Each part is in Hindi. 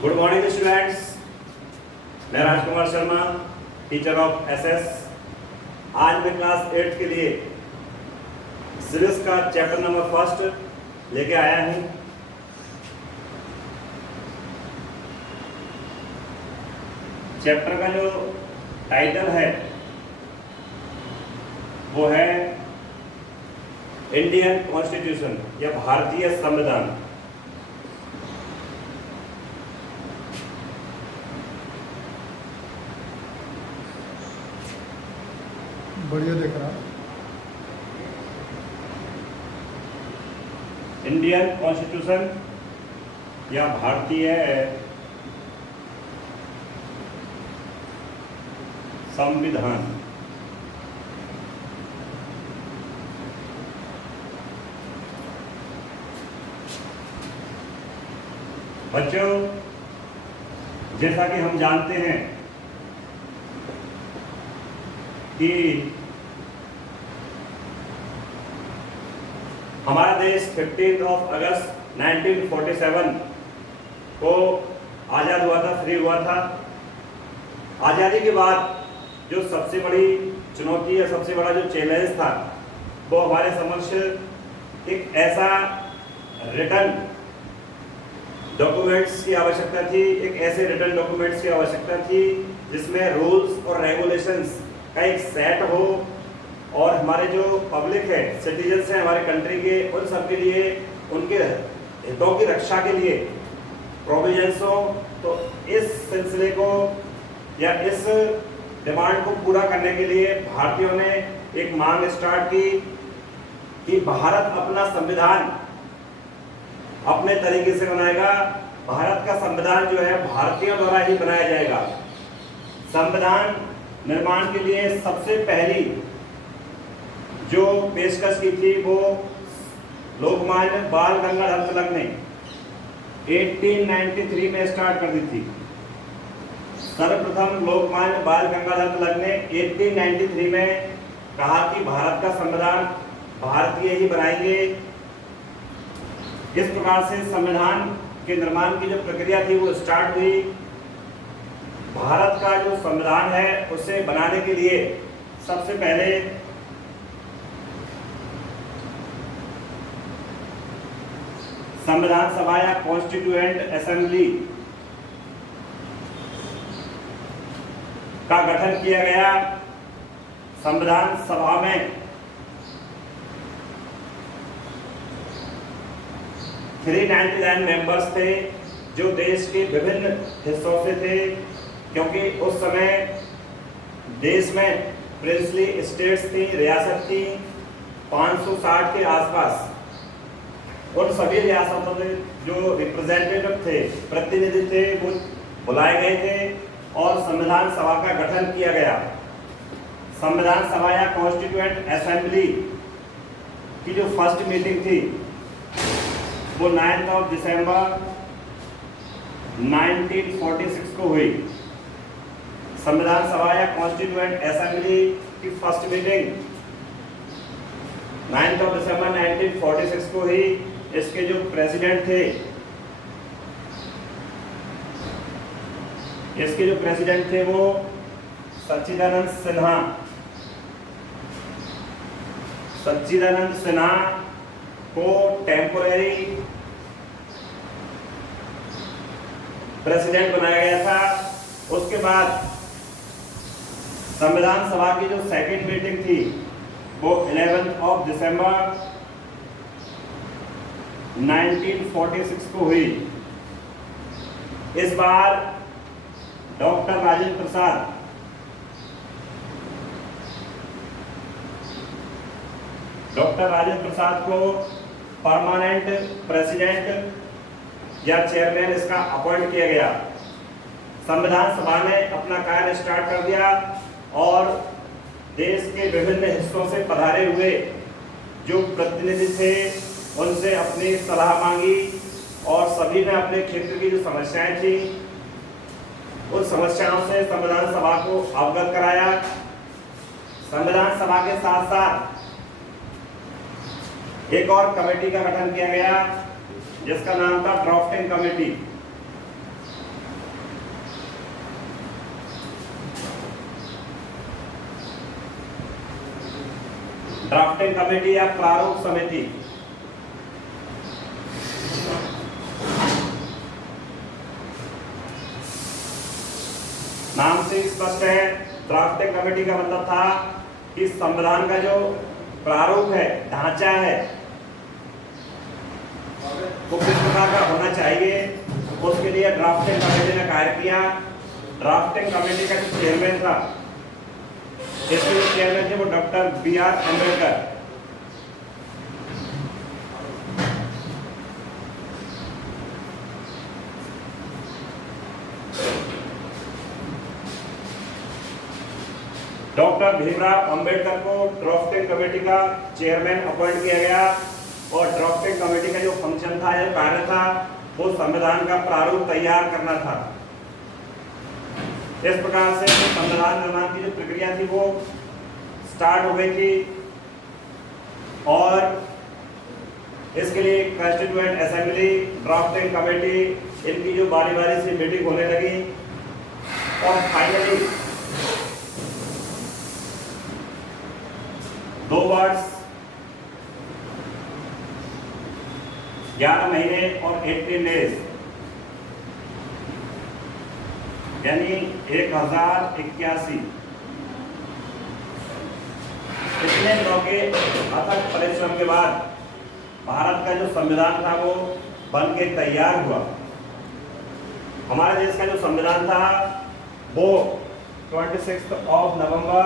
गुड मॉर्निंग स्टूडेंट्स, मैं Rajkumar Sharma, teacher of SS. आज मैं क्लास 8 के लिए सिविक्स का चैप्टर नंबर फर्स्ट लेके आया हूँ। चैप्टर का जो टाइटल है वो है इंडियन कॉन्स्टिट्यूशन या भारतीय संविधान। बढ़िया देख रहा। इंडियन कॉन्स्टिट्यूशन या भारतीय संविधान। बच्चों, जैसा कि हम जानते हैं कि हमारा देश 15 अगस्त 1947 को आज़ाद हुआ था, फ्री हुआ था। आज़ादी के बाद जो सबसे बड़ी चुनौती या सबसे बड़ा जो चैलेंज था वो हमारे समक्ष एक ऐसा रिटन डॉक्यूमेंट्स की आवश्यकता थी, एक ऐसे रिटन डॉक्यूमेंट्स की आवश्यकता थी जिसमें रूल्स और रेगुलेशंस का एक सेट हो और हमारे जो पब्लिक है, सिटीजन्स हैं हमारे कंट्री के, उन सब के लिए उनके हितों की रक्षा के लिए प्रोविजंस हो। तो इस सिलसिले को या इस डिमांड को पूरा करने के लिए भारतीयों ने एक मांग स्टार्ट की कि भारत अपना संविधान अपने तरीके से बनाएगा। भारत का संविधान जो है भारतीयों द्वारा ही बनाया जाएगा। संविधान निर्माण के लिए सबसे पहली जो पेशकश की थी वो लोकमान्य बाल गंगाधर तिलक ने 1893 में स्टार्ट कर दी थी। सर्वप्रथम लोकमान्य बाल गंगाधर तिलक ने 1893 में कहा कि भारत का संविधान भारतीय ही बनाएंगे। इस प्रकार से संविधान के निर्माण की जो प्रक्रिया थी वो स्टार्ट हुई। भारत का जो संविधान है उसे बनाने के लिए सबसे पहले संविधान सभा या कॉन्स्टिट्यूएंट असेंबली का गठन किया गया। संविधान सभा में 399 मेंबर्स थे जो देश के विभिन्न हिस्सों से थे, क्योंकि उस समय देश में प्रिंसली स्टेट्स थी, रियासत थी 560 के आसपास। उन सभी रियासतों में जो रिप्रेजेंटेटिव थे, प्रतिनिधि थे, वो बुलाए गए थे और संविधान सभा का गठन किया गया। संविधान सभा या कॉन्स्टिट्यूएंट असेंबली की जो फर्स्ट मीटिंग थी वो 9 दिसंबर 1946 को हुई। संविधान सभा या कॉन्स्टिट्यूएंट असेंबली की फर्स्ट मीटिंग 9 दिसंबर 1946 को हुई। इसके जो प्रेसिडेंट थे, इसके जो प्रेसिडेंट थे वो सच्चिदानंद सिन्हा। सच्चिदानंद सिन्हा को टेम्पोरेरी प्रेसिडेंट बनाया गया था। उसके बाद संविधान सभा की जो सेकंड मीटिंग थी वो 11 दिसंबर 1946 को हुई। इस बार डॉक्टर राजेंद्र प्रसाद को परमानेंट प्रेसिडेंट या चेयरमैन इसका अपॉइंट किया गया। संविधान सभा ने अपना कार्य स्टार्ट कर दिया और देश के विभिन्न हिस्सों से पधारे हुए जो प्रतिनिधि थे उनसे अपनी सलाह मांगी और सभी ने अपने क्षेत्र की जो समस्याएं थी उन समस्याओं से संविधान सभा को अवगत कराया। संविधान सभा के साथ साथ एक और कमेटी का गठन किया गया जिसका नाम था ड्राफ्टिंग कमेटी। ड्राफ्टिंग कमेटी या प्रारूप समिति। नाम से स्पष्ट है, ड्राफ्टिंग कमेटी का मतलब था कि संविधान का जो प्रारूप है, ढांचा है, वो किस प्रकार का होना चाहिए, उसके लिए ड्राफ्टिंग कमेटी ने कार्य किया। ड्राफ्टिंग कमेटी का जो चेयरमैन था, इसके जो चेयरमैन थे वो doctor B.R. Ambedkar. Doctor Bhimrao Ambedkar को ड्राफ्टिंग कमेटी का चेयरमैन अपॉइंट किया गया और ड्राफ्टिंग कमेटी का जो फंक्शन था, जो कार्य था, वो संविधान का प्रारूप तैयार करना था। इस प्रकार से संविधान निर्माण की जो प्रक्रिया थी वो स्टार्ट हो गई थी और इसके लिए कॉन्स्टिट्यूएंट असेंबली, ड्राफ्टिंग कमेटी, इनकी जो बारी बारी से मीटिंग होने लगी और फाइनली 2 वर्ष 11 महीने और 18 डेज यानी 1081 इतने दिनों के अथक परिश्रम के बाद भारत का जो संविधान था वो बन के तैयार हुआ। हमारे देश का जो संविधान था वो 26 नवंबर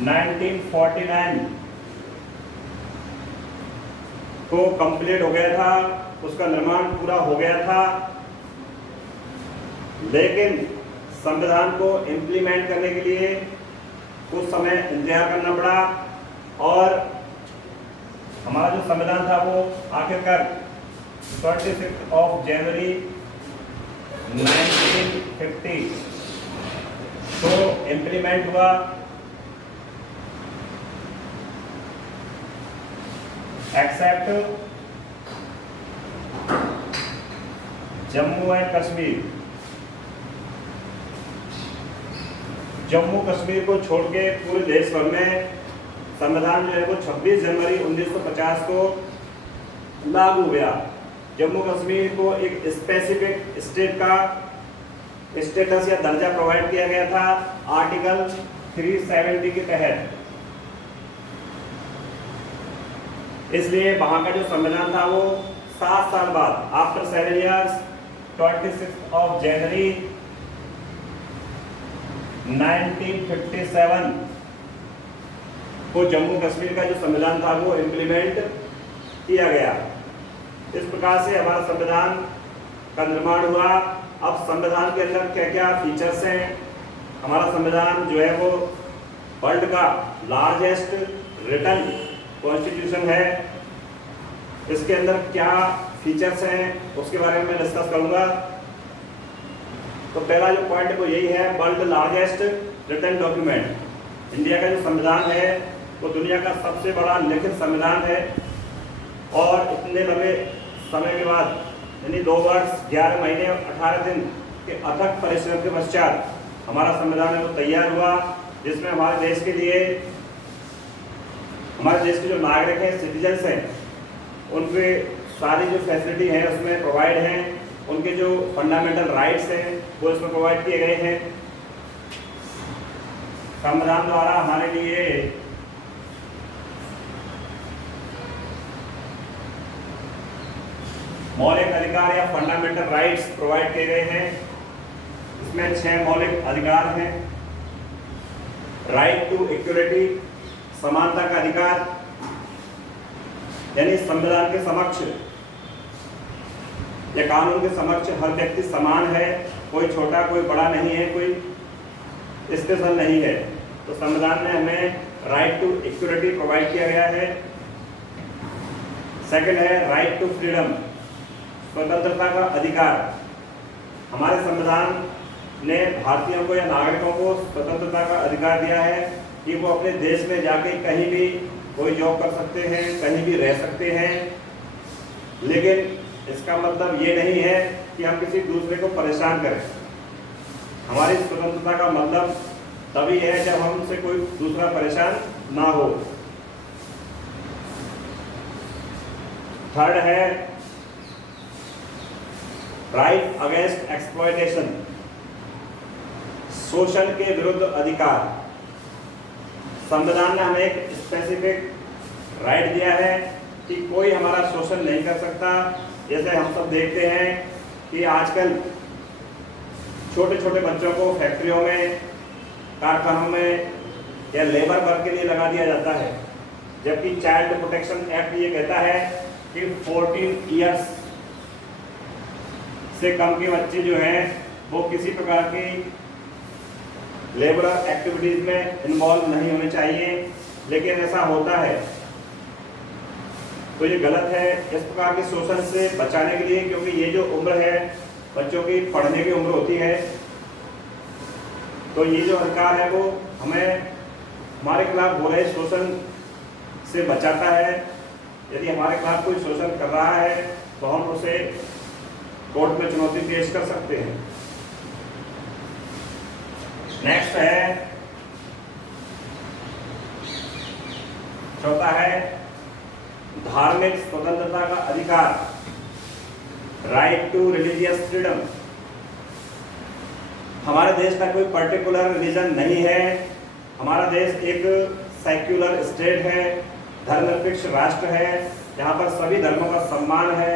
1949 को कंप्लीट हो गया था, उसका निर्माण पूरा हो गया था, लेकिन संविधान को इम्प्लीमेंट करने के लिए कुछ समय इंतजार करना पड़ा और हमारा जो संविधान था वो आखिरकार 26 जनवरी 1950 को इम्प्लीमेंट हुआ। एक्सेप्ट जम्मू एंड कश्मीर, जम्मू कश्मीर को छोड़ के पूरे देश भर में संविधान जो है वो 26 जनवरी 1950 को लागू हुआ। जम्मू कश्मीर को एक स्पेसिफिक स्टेट का स्टेटस या दर्जा प्रोवाइड किया गया था आर्टिकल 370 के तहत। इसलिए वहां का जो संविधान था वो 7 साल बाद आफ्टर 7 years 26 जनवरी 1957 को जम्मू कश्मीर का जो संविधान था वो इम्प्लीमेंट किया गया। इस प्रकार से हमारा संविधान का निर्माण हुआ। अब संविधान के अंदर क्या क्या फीचर्स हैं? हमारा संविधान जो है वो वर्ल्ड का लार्जेस्ट रिटन कॉन्स्टिट्यूशन है। इसके अंदर क्या फीचर्स हैं उसके बारे में मैं डिस्कस करूंगा। तो पहला जो पॉइंट है वो यही है, world largest written document. India का जो संविधान है वो दुनिया का सबसे बड़ा लिखित संविधान है और इतने लंबे समय के बाद यानी 2 वर्ष 11 महीने और 18 दिन के अथक परिश्रम के पश्चात हमारा संविधान है वो तैयार हुआ, जिसमें हमारे देश के लिए हमारे देश के जो नागरिक हैं, सिटीजन्स हैं, उनके सारी जो फैसिलिटी है उसमें प्रोवाइड हैं। उनके जो फंडामेंटल राइट्स हैं वो इसमें प्रोवाइड किए गए हैं। संविधान द्वारा हमारे लिए मौलिक अधिकार या फंडामेंटल राइट्स प्रोवाइड किए गए हैं। इसमें 6 मौलिक अधिकार हैं। राइट टू इक्वलिटी, समानता का अधिकार, यानी संविधान के समक्ष या कानून के समक्ष हर व्यक्ति समान है, कोई छोटा कोई बड़ा नहीं है, कोई स्पेशल नहीं है। तो संविधान में हमें राइट टू इक्वलिटी प्रोवाइड किया गया है। सेकंड है राइट टू फ्रीडम, स्वतंत्रता का अधिकार। हमारे संविधान ने भारतीयों को या नागरिकों को स्वतंत्रता का अधिकार दिया है कि वो अपने देश में जाके कहीं भी कोई जॉब कर सकते हैं, कहीं भी रह सकते हैं, लेकिन इसका मतलब ये नहीं है कि हम किसी दूसरे को परेशान करें। हमारी स्वतंत्रता का मतलब तभी है जब हमसे कोई दूसरा परेशान ना हो। थर्ड है राइट अगेंस्ट एक्सप्लॉयटेशन, शोषण के विरुद्ध अधिकार। संविधान ने हमें एक स्पेसिफिक राइट दिया है कि कोई हमारा शोषण नहीं कर सकता। जैसे हम सब देखते हैं कि आजकल छोटे छोटे बच्चों को फैक्ट्रियों में, कारखानों में या लेबर वर्क के लिए लगा दिया जाता है, जबकि चाइल्ड प्रोटेक्शन एक्ट ये कहता है कि 14 इयर्स से कम के बच्चे जो हैं वो किसी प्रकार की लेबर एक्टिविटीज में इन्वॉल्व नहीं होने चाहिए, लेकिन ऐसा होता है तो ये गलत है। इस प्रकार के शोषण से बचाने के लिए, क्योंकि ये जो उम्र है बच्चों की पढ़ने की उम्र होती है, तो ये जो अधिकार है वो हमें हमारे खिलाफ हो रहे शोषण से बचाता है। यदि हमारे खिलाफ कोई शोषण कर रहा है तो हम उसे कोर्ट में चुनौती पेश कर सकते हैं। नेक्स्ट है, चौथा है धार्मिक स्वतंत्रता का अधिकार, राइट टू रिलीजियस फ्रीडम। हमारे देश का कोई पर्टिकुलर रिलीजन नहीं है। हमारा देश एक सेक्युलर स्टेट है, धर्मनिरपेक्ष राष्ट्र है, जहाँ पर सभी धर्मों का सम्मान है,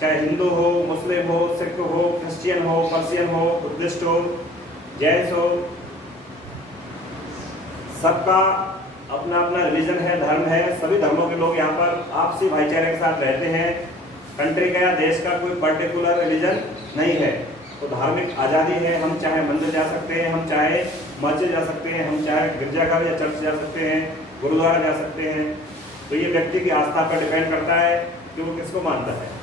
चाहे हिंदू हो, मुस्लिम हो, सिख हो, क्रिश्चियन हो, पर्शियन हो, बुद्धिस्ट हो, जैन हो, सबका अपना अपना रिलीजन है, धर्म है। सभी धर्मों के लोग यहाँ पर आपसी भाईचारे के साथ रहते हैं। कंट्री का या देश का कोई पर्टिकुलर रिलीजन नहीं है, तो धार्मिक आज़ादी है। हम चाहे मंदिर जा सकते हैं, हम चाहे मस्जिद जा सकते हैं, हम चाहे गिरजाघर या चर्च जा सकते हैं, गुरुद्वारा जा सकते हैं। तो ये व्यक्ति की आस्था पर डिपेंड करता है कि वो किसको मानता है।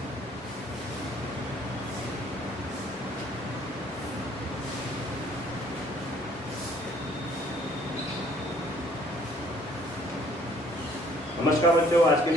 नमस्कार बच्चों, आज के